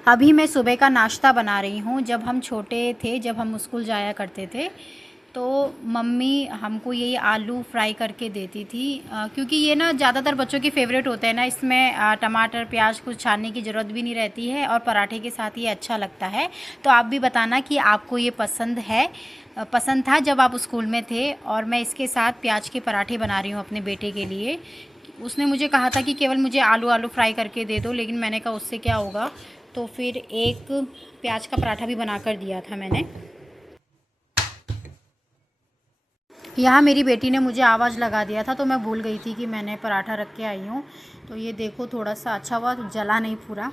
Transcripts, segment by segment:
अभी मैं सुबह का नाश्ता बना रही हूँ। जब हम छोटे थे, जब हम स्कूल जाया करते थे, तो मम्मी हमको ये आलू फ्राई करके देती थी, क्योंकि ये ना ज़्यादातर बच्चों के फेवरेट होते हैं ना। इसमें टमाटर प्याज कुछ छानने की ज़रूरत भी नहीं रहती है और पराठे के साथ ये अच्छा लगता है। तो आप भी बताना कि आपको ये पसंद है, पसंद था जब आप स्कूल में थे। और मैं इसके साथ प्याज के पराठे बना रही हूँ अपने बेटे के लिए। उसने मुझे कहा था कि केवल मुझे आलू आलू फ्राई करके दे दो, लेकिन मैंने कहा उससे क्या होगा, तो फिर एक प्याज का पराठा भी बना कर दिया था मैंने। यहाँ मेरी बेटी ने मुझे आवाज़ लगा दिया था, तो मैं भूल गई थी कि मैंने पराठा रख के आई हूँ। तो ये देखो थोड़ा सा अच्छा हुआ, तो जला नहीं पूरा।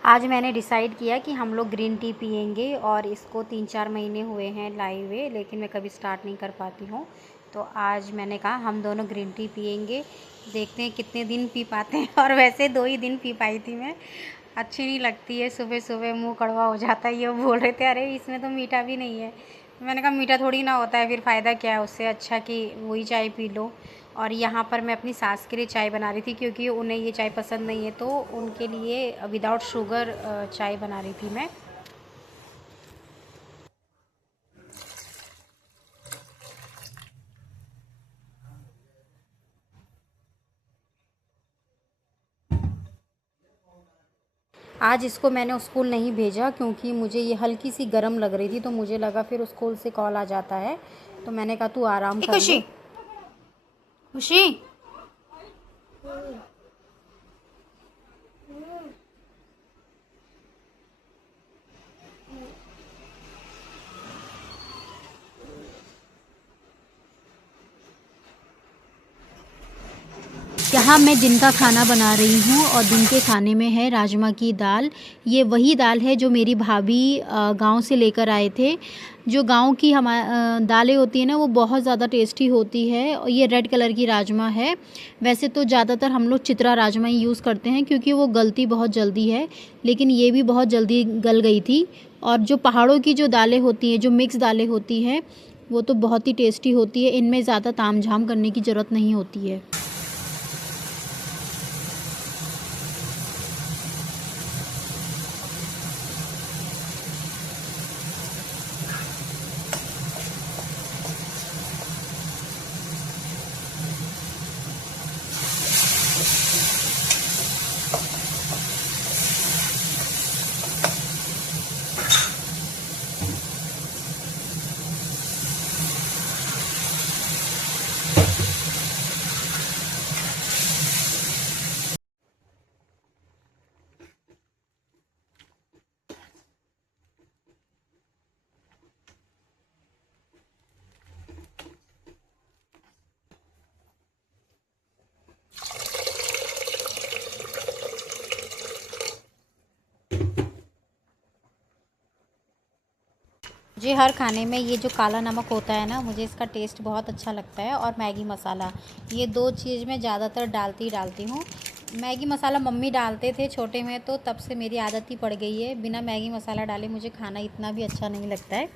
आज मैंने डिसाइड किया कि हम लोग ग्रीन टी पियेंगे, और इसको 3-4 महीने हुए हैं लाए हुए, लेकिन मैं कभी स्टार्ट नहीं कर पाती हूँ। तो आज मैंने कहा हम दोनों ग्रीन टी पियेंगे, देखते हैं कितने दिन पी पाते हैं। और वैसे 2 ही दिन पी पाई थी मैं, अच्छी नहीं लगती है, सुबह सुबह मुंह कड़वा हो जाता है। ये बोल रहे थे अरे इसमें तो मीठा भी नहीं है। मैंने कहा मीठा थोड़ी ना होता है, फिर फ़ायदा क्या है, उससे अच्छा कि वही चाय पी लो। और यहाँ पर मैं अपनी सास के लिए चाय बना रही थी, क्योंकि उन्हें ये चाय पसंद नहीं है, तो उनके लिए विदाउट शुगर चाय बना रही थी मैं। आज इसको मैंने स्कूल नहीं भेजा, क्योंकि मुझे ये हल्की सी गर्म लग रही थी, तो मुझे लगा फिर स्कूल से कॉल आ जाता है, तो मैंने कहा तू आराम कर ले। खुशी, खुशी, यहाँ मैं दिन का खाना बना रही हूँ, और दिन के खाने में है राजमा की दाल। ये वही दाल है जो मेरी भाभी गांव से लेकर आए थे। जो गांव की दालें होती हैं ना, वो बहुत ज़्यादा टेस्टी होती है। और ये रेड कलर की राजमा है। वैसे तो ज़्यादातर हम लोग चित्रा राजमा ही यूज़ करते हैं, क्योंकि वो गलती बहुत जल्दी है, लेकिन ये भी बहुत जल्दी गल गई थी। और जो पहाड़ों की जो दालें होती हैं, जो मिक्स दालें होती हैं, वो तो बहुत ही टेस्टी होती है। इनमें ज़्यादा ताम झाम करने की ज़रूरत नहीं होती है। मुझे हर खाने में ये जो काला नमक होता है ना, मुझे इसका टेस्ट बहुत अच्छा लगता है। और मैगी मसाला, ये 2 चीज़ मैं ज़्यादातर डालती हूँ। मैगी मसाला मम्मी डालते थे छोटे में, तो तब से मेरी आदत ही पड़ गई है। बिना मैगी मसाला डाले मुझे खाना इतना भी अच्छा नहीं लगता है।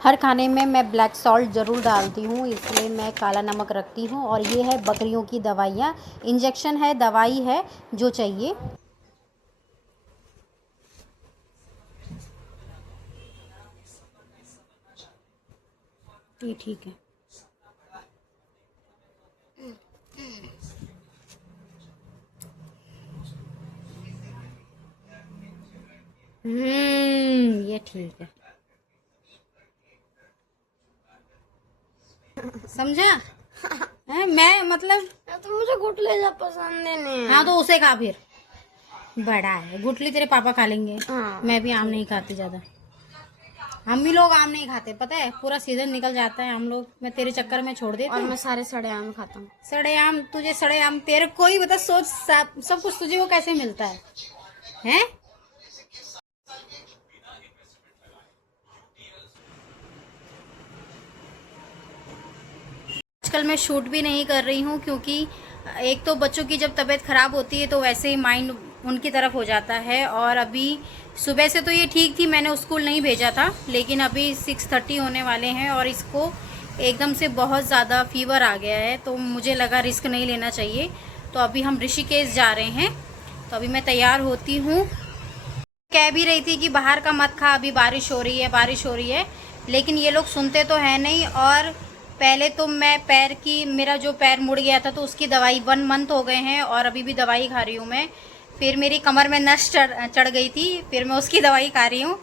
हर खाने में मैं ब्लैक सॉल्ट ज़रूर डालती हूँ, इसलिए मैं काला नमक रखती हूँ। और ये है बकरियों की दवाइयाँ, इंजेक्शन है, दवाई है, जो चाहिए। ये ठीक है। ये ठीक है, समझा है। मैं मतलब तो मुझे गुटले जा पसंद नहीं है। हाँ, तो उसे खा फिर, बड़ा है गुठली, तेरे पापा खा लेंगे। हाँ, मैं भी आम नहीं खाती ज़्यादा। हम भी लोग आम नहीं खाते, पता है, पूरा सीजन निकल जाता है हम लोग, मैं तेरे चक्कर में छोड़ देती और हूँ। मैं सारे सड़े आम खाता हूँ। सड़े आम? तुझे सड़े आम, तेरे कोई बता, सोच सब कुछ तुझे वो कैसे मिलता है हैं? आजकल मैं शूट भी नहीं कर रही हूँ क्योंकि एक तो बच्चों की जब तबीयत ख़राब होती है तो वैसे ही माइंड उनकी तरफ हो जाता है। और अभी सुबह से तो ये ठीक थी, मैंने स्कूल नहीं भेजा था, लेकिन अभी 6:30 होने वाले हैं और इसको एकदम से बहुत ज़्यादा फीवर आ गया है, तो मुझे लगा रिस्क नहीं लेना चाहिए। तो अभी हम ऋषिकेश जा रहे हैं, तो अभी मैं तैयार होती हूँ। कह भी रही थी कि बाहर का मत खा, अभी बारिश हो रही है, बारिश हो रही है, लेकिन ये लोग सुनते तो है नहीं। और पहले तो मैं मेरा जो पैर मुड़ गया था तो उसकी दवाई 1 मंथ हो गए हैं और अभी भी दवाई खा रही हूँ मैं। फिर मेरी कमर में नस चढ़ गई थी, फिर मैं उसकी दवाई खा रही हूँ।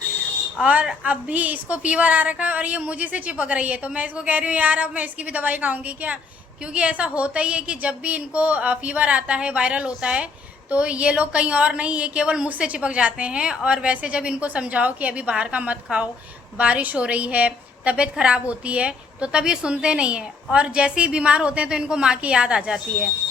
और अब भी इसको फीवर आ रखा है और ये मुझे से चिपक रही है, तो मैं इसको कह रही हूँ यार अब मैं इसकी भी दवाई खाऊंगी क्या, क्योंकि ऐसा होता ही है कि जब भी इनको फीवर आता है, वायरल होता है, तो ये लोग कहीं और नहीं, ये केवल मुझसे चिपक जाते हैं। और वैसे जब इनको समझाओ कि अभी बाहर का मत खाओ, बारिश हो रही है, तबीयत ख़राब होती है, तो तब ये सुनते नहीं हैं और जैसे ही बीमार होते हैं तो इनको माँ की याद आ जाती है।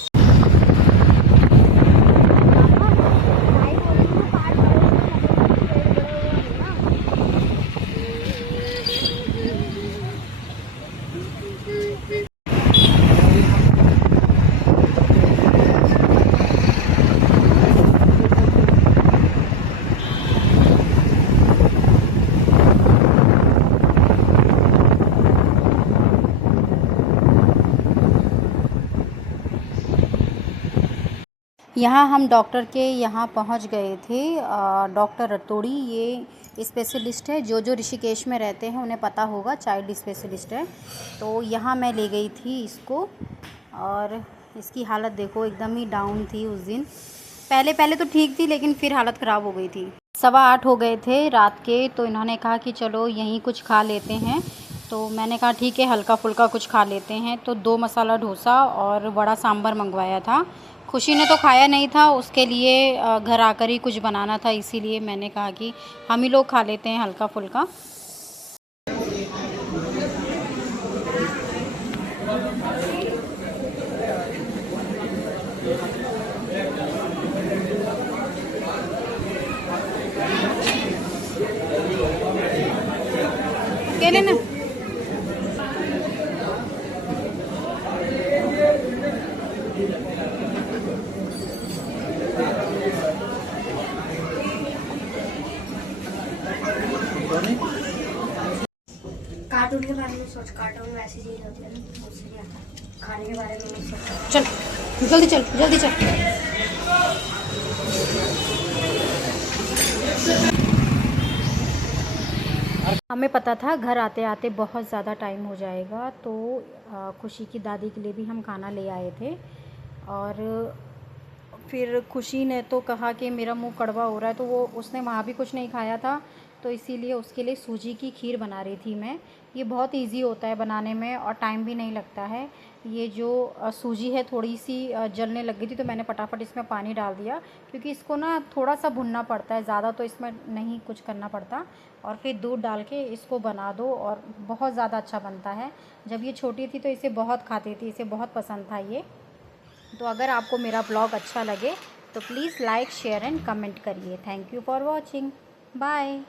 यहाँ हम डॉक्टर के यहाँ पहुँच गए थे। डॉक्टर रतोड़ी ये स्पेशलिस्ट है, जो ऋषिकेश में रहते हैं उन्हें पता होगा, चाइल्ड स्पेशलिस्ट है। तो यहाँ मैं ले गई थी इसको और इसकी हालत देखो, एकदम ही डाउन थी उस दिन। पहले तो ठीक थी, लेकिन फिर हालत ख़राब हो गई थी। 8:15 हो गए थे रात के, तो इन्होंने कहा कि चलो यहीं कुछ खा लेते हैं। तो मैंने कहा ठीक है, हल्का फुल्का कुछ खा लेते हैं। तो 2 मसाला डोसा और वड़ा सांभर मंगवाया था। खुशी ने तो खाया नहीं था, उसके लिए घर आकर ही कुछ बनाना था, इसीलिए मैंने कहा कि हम ही लोग खा लेते हैं हल्का फुल्का। क्या लेना? कार्टून के बारे में सोच, कार्टून में ऐसी चीज होती है ना, उससे नहीं आता। खाने के बारे में नहीं सोच। चल जल्दी चल, जल्दी चल। हमें पता था घर आते आते बहुत ज़्यादा टाइम हो जाएगा, तो खुशी की दादी के लिए भी हम खाना ले आए थे। और फिर खुशी ने तो कहा कि मेरा मुंह कड़वा हो रहा है, तो वो उसने वहाँ भी कुछ नहीं खाया था, तो इसीलिए उसके लिए सूजी की खीर बना रही थी मैं। ये बहुत इजी होता है बनाने में और टाइम भी नहीं लगता है। ये जो सूजी है थोड़ी सी जलने लग गई थी, तो मैंने फटाफट इसमें पानी डाल दिया, क्योंकि इसको ना थोड़ा सा भुनना पड़ता है, ज़्यादा तो इसमें नहीं कुछ करना पड़ता। और फिर दूध डाल के इसको बना दो और बहुत ज़्यादा अच्छा बनता है। जब ये छोटी थी तो इसे बहुत खाती थी, इसे बहुत पसंद था ये। तो अगर आपको मेरा ब्लॉग अच्छा लगे तो please like, share and comment करिए। Thank you for watching. Bye.